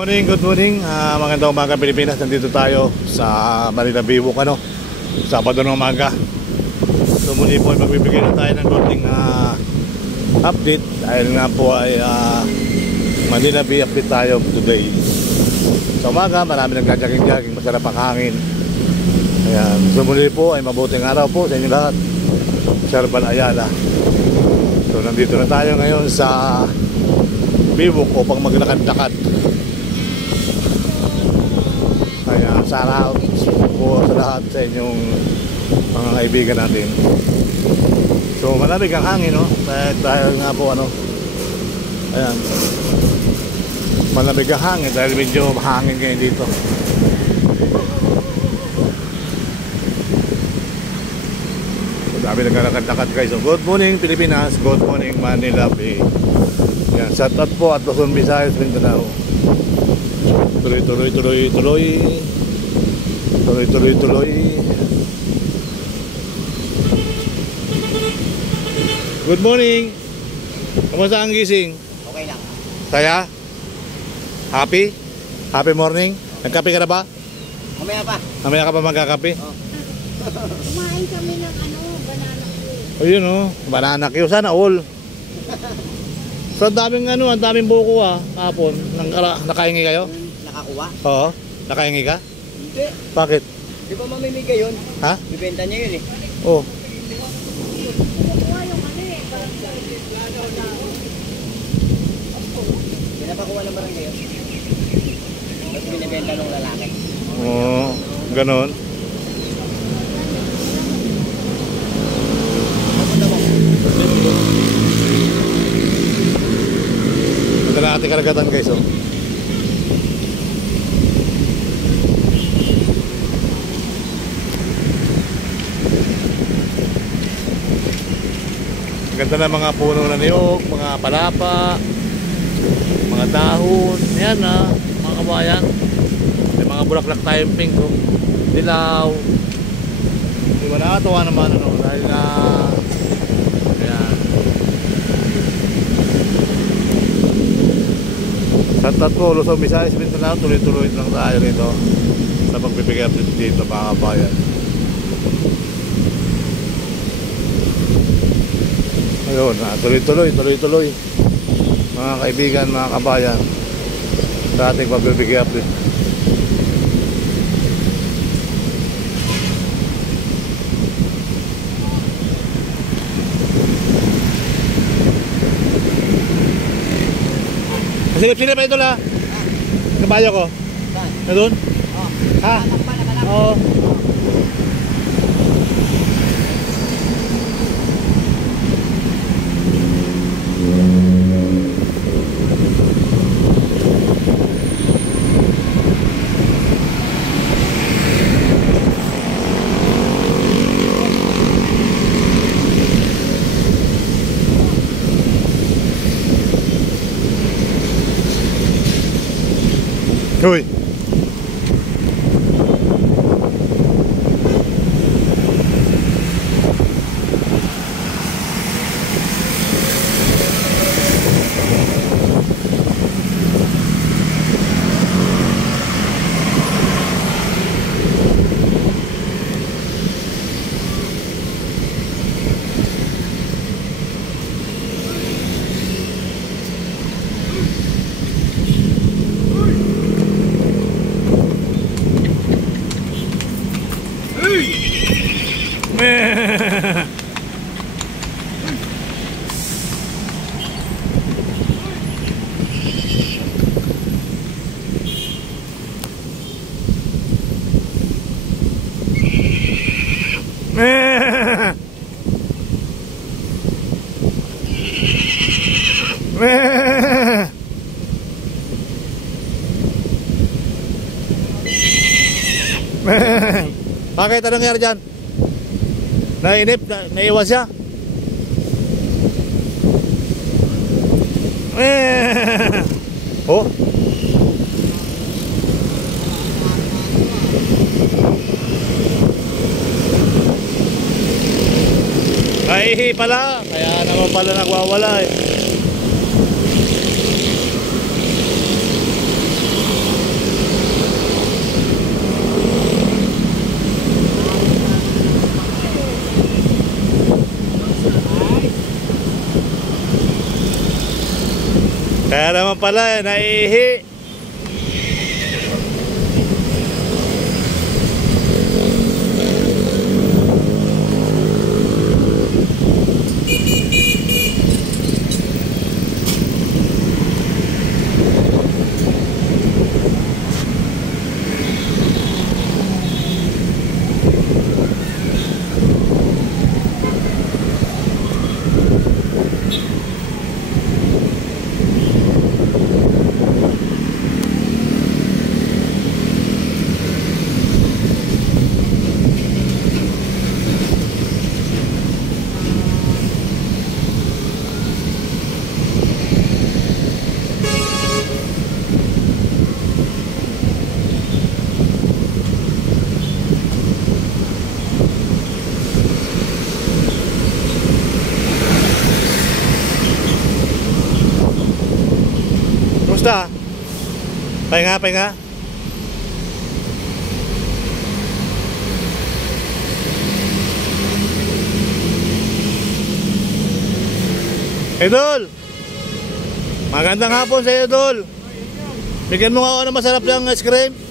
Morning, good morning. Magandang umaga Pilipinas. Nandito tayo sa Manila Biwok, Sabado ng umaga. So muli po ay magbibigay na tayo ng konting update dahil nga po ay Manila Bay update tayo today. Sa umaga marami nagja-jogging, masarap ang hangin. Ayan. So muli po ay mabuting araw po sa inyo lahat. Sherban Ayala. So nandito na tayo ngayon sa Biwok upang maglakad-lakad. Kaya sana po sa lahat sa inyong mga kaibigan natin. So malamig ang hangin, no? Dahil nga po ayan, malamig ang hangin dahil medyo mahangin ngayon dito. So dami naglalakad-lakad guys. So good morning Pilipinas, good morning Manila Bay. Yan, shout out po at Luzon, Visayas, Mindanao. Tuloy. Good morning. Kamusta ang gising? Okay lang. Saya? Happy? Happy morning? Nagkape ka na ba? Mamaya pa. Mamaya ka pa magkakape? Oh. Kumain kami ng banana cue. Ayun banana cue. Sana all. So ang daming buko kahapon. Nakahingi kayo? Nakakuha? Oo. Nakahingi ka? Hindi. Bakit? Di ba mamimigay yun? Ha? Bibenta niya yun Oh. Kumukuha yung Pinapakuha ng barangay yun. Tapos binibenta ng lalaki. Oo. Ganon. Papunta mo. Ito na ating karagatan guys. Ganda na mga puno na niyog, mga palapa, mga dahon. Yan mga kabayan. May mga bulaklak tayong pink, dilaw. Diba nakatawa naman dahil ayan. Sa tatlo, Luzon, Visayas, Mindanao, tuloy-tuloy lang tayo nito sa pagbibigay update dito mga kabayan. Ayun, tuloy mga kaibigan, mga kabayan, sa ating pagbibigay update. Silip pa ito la. Kabayo ko. Saan? Na doon? Oh. Ha? Nakalak. Oo. Uy. Bakit? Anong nangyari dyan? Nainip? Naiwan siya? Oh? Naihi pala, kaya naman pala nagwawala eh. Kaya naman pala, naiihi. Kumusta? Pahinga, pahinga. Idol! Magandang hapon sa iyo, Idol. Bigyan mo nga ako ng masarap lang ice cream.